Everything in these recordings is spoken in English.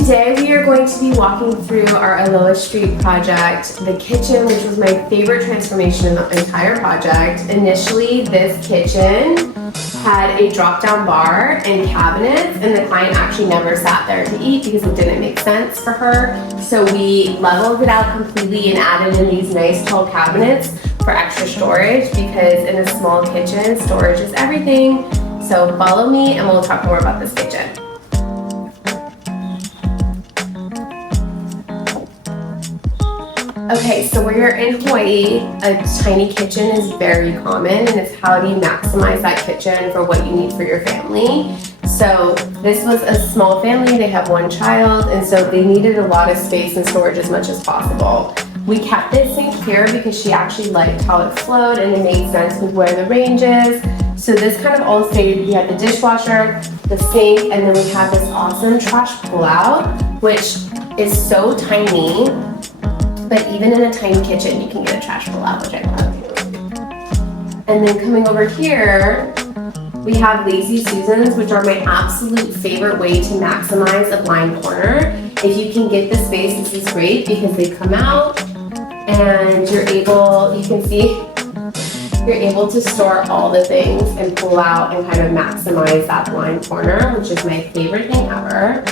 Today we are going to be walking through our Aoloa Street project, the kitchen, which was my favorite transformation in the entire project. Initially, this kitchen had a drop-down bar and cabinets, and the client actually never sat there to eat because it didn't make sense for her. So we leveled it out completely and added in these nice tall cabinets for extra storage, because in a small kitchen, storage is everything. So follow me and we'll talk more about this kitchen. Okay, so where you're in Hawaii, a tiny kitchen is very common, and it's how do you maximize that kitchen for what you need for your family. So this was a small family, they have one child, and so they needed a lot of space and storage as much as possible. We kept this sink here because she actually liked how it flowed and it made sense with where the range is. So this kind of all stayed. We had the dishwasher, the sink, and then we have this awesome trash pullout, which is so tiny. But even in a tiny kitchen, you can get a trash pull-out, which I love. And then coming over here, we have Lazy Susans, which are my absolute favorite way to maximize a blind corner. If you can get the space, this is great because they come out and you're able, you can see, you're able to store all the things and pull out and kind of maximize that blind corner, which is my favorite thing ever.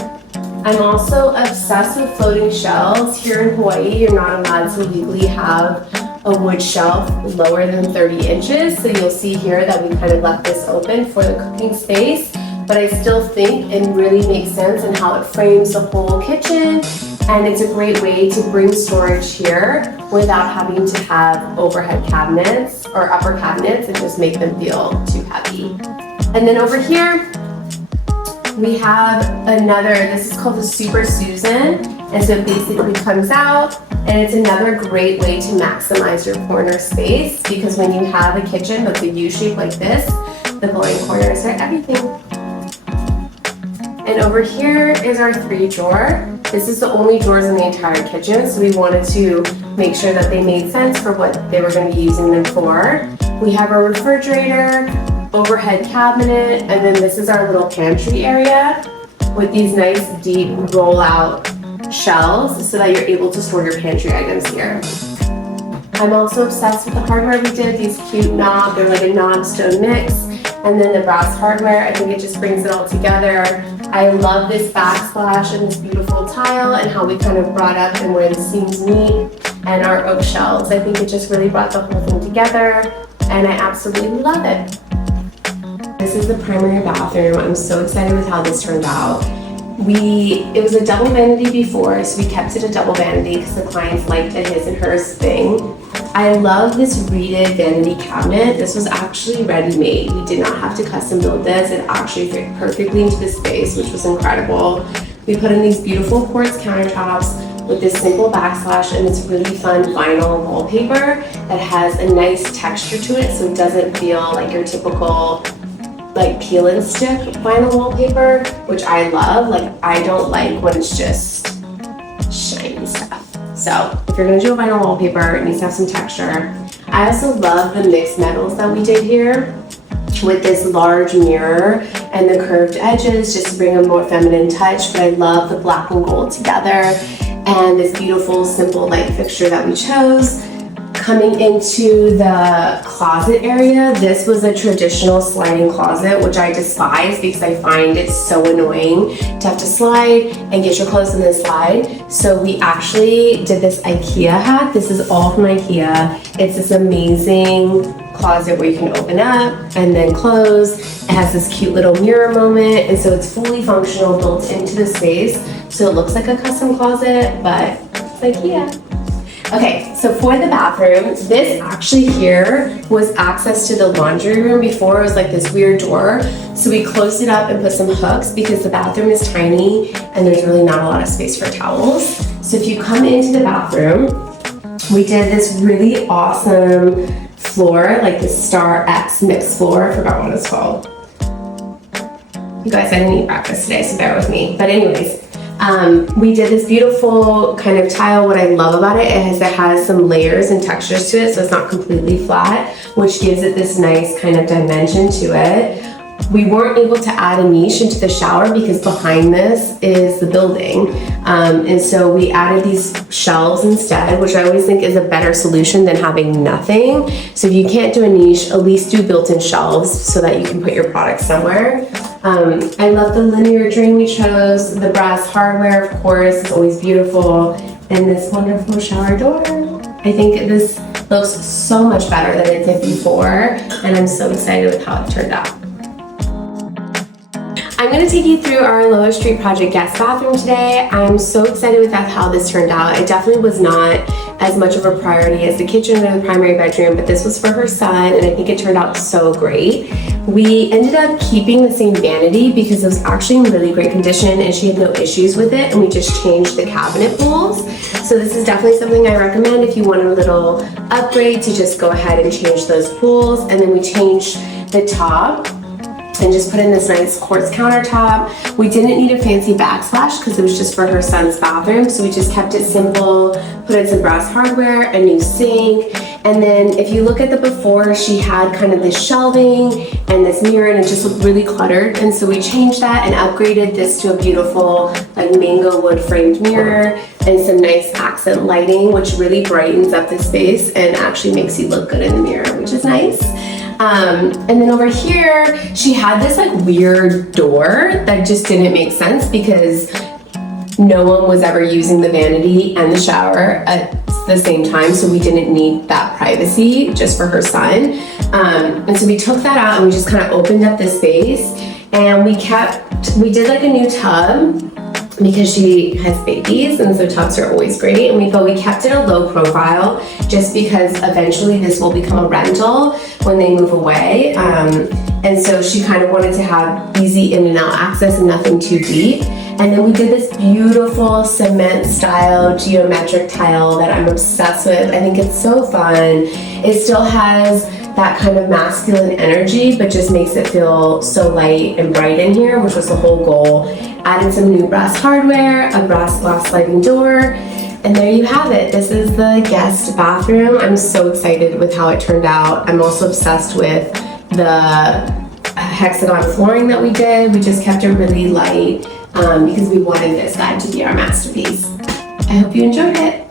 I'm also obsessed with floating shelves. Here in Hawaii, you're not allowed to legally have a wood shelf lower than 30 inches. So you'll see here that we kind of left this open for the cooking space, but I still think it really makes sense in how it frames the whole kitchen. And it's a great way to bring storage here without having to have overhead cabinets or upper cabinets and just make them feel too heavy. And then over here, we have another, this is called the Super Susan, and so it basically comes out, and it's another great way to maximize your corner space, because when you have a kitchen that's a U shape like this, the blind corners are everything. And over here is our 3-drawer. This is the only drawers in the entire kitchen, so we wanted to make sure that they made sense for what they were going to be using them for. We have our refrigerator, overhead cabinet, and then this is our little pantry area with these nice deep roll-out shelves so that you're able to store your pantry items here. I'm also obsessed with the hardware we did, these cute knobs, they're like a knob-stone mix, and then the brass hardware, I think it just brings it all together. I love this backsplash and this beautiful tile and how we kind of brought up and where the seams meet, and our oak shelves. I think it just really brought the whole thing together, and I absolutely love it. This is the primary bathroom. I'm so excited with how this turned out. It was a double vanity before, so we kept it a double vanity because the clients liked a his and hers thing. I love this reeded vanity cabinet. This was actually ready-made. We did not have to custom build this. It actually fit perfectly into the space, which was incredible. We put in these beautiful quartz countertops with this simple backsplash, and it's really fun vinyl wallpaper that has a nice texture to it, so it doesn't feel like your typical like peel and stick vinyl wallpaper, which I love. Like, I don't like when it's just shiny stuff. So if you're gonna do a vinyl wallpaper, it needs to have some texture. I also love the mixed metals that we did here with this large mirror and the curved edges just to bring a more feminine touch, but I love the black and gold together and this beautiful simple light fixture that we chose. Coming into the closet area, this was a traditional sliding closet, which I despise because I find it so annoying to have to slide and get your clothes in the slide. So we actually did this IKEA hack. This is all from IKEA. It's this amazing closet where you can open up and then close. It has this cute little mirror moment, and so it's fully functional, built into the space. So it looks like a custom closet, but it's IKEA. Okay, so for the bathroom, this actually here was access to the laundry room. Before it was like this weird door. So we closed it up and put some hooks because the bathroom is tiny and there's really not a lot of space for towels. So if you come into the bathroom, we did this really awesome floor, like the Star X mixed floor. I forgot what it's called. You guys, I didn't eat breakfast today, so bear with me. But anyways, we did this beautiful kind of tile. What I love about it is it has some layers and textures to it, so it's not completely flat, which gives it this nice kind of dimension to it. we weren't able to add a niche into the shower because behind this is the building. And so we added these shelves instead, which I always think is a better solution than having nothing. So if you can't do a niche, at least do built-in shelves so that you can put your products somewhere. I love the linear drain we chose. The brass hardware, of course, is always beautiful. And this wonderful shower door. I think this looks so much better than it did before, and I'm so excited with how it turned out. I'm going to take you through our Aoloa Street Project guest bathroom today. I'm so excited with how this turned out. It definitely was not as much of a priority as the kitchen or the primary bedroom, but this was for her son, and I think it turned out so great. We ended up keeping the same vanity because it was actually in really great condition and she had no issues with it, and we just changed the cabinet bowls. So this is definitely something I recommend if you want a little upgrade, to just go ahead and change those bowls. And then we changed the top and just put in this nice quartz countertop. We didn't need a fancy backsplash because it was just for her son's bathroom, so we just kept it simple, put in some brass hardware, a new sink. And then if you look at the before, she had kind of this shelving and this mirror, and it just looked really cluttered. And so we changed that and upgraded this to a beautiful like mango wood framed mirror and some nice accent lighting, which really brightens up the space and actually makes you look good in the mirror, which is nice. And then over here, she had this like weird door that just didn't make sense because no one was ever using the vanity and the shower at the same time, so we didn't need that privacy just for her son. And so we took that out and we just kind of opened up this space, and we did like a new tub because she has babies, and so tubs are always great. And but we kept it a low profile just because eventually this will become a rental when they move away. And so she kind of wanted to have easy in and out access and nothing too deep. And then we did this beautiful cement style geometric tile that I'm obsessed with. I think it's so fun. It still has that kind of masculine energy, but just makes it feel so light and bright in here, which was the whole goal. Added some new brass hardware, a brass glass sliding door, and there you have it. This is the guest bathroom. I'm so excited with how it turned out. I'm also obsessed with the hexagon flooring that we did. We just kept it really light because we wanted this guy to be our masterpiece. I hope you enjoyed it.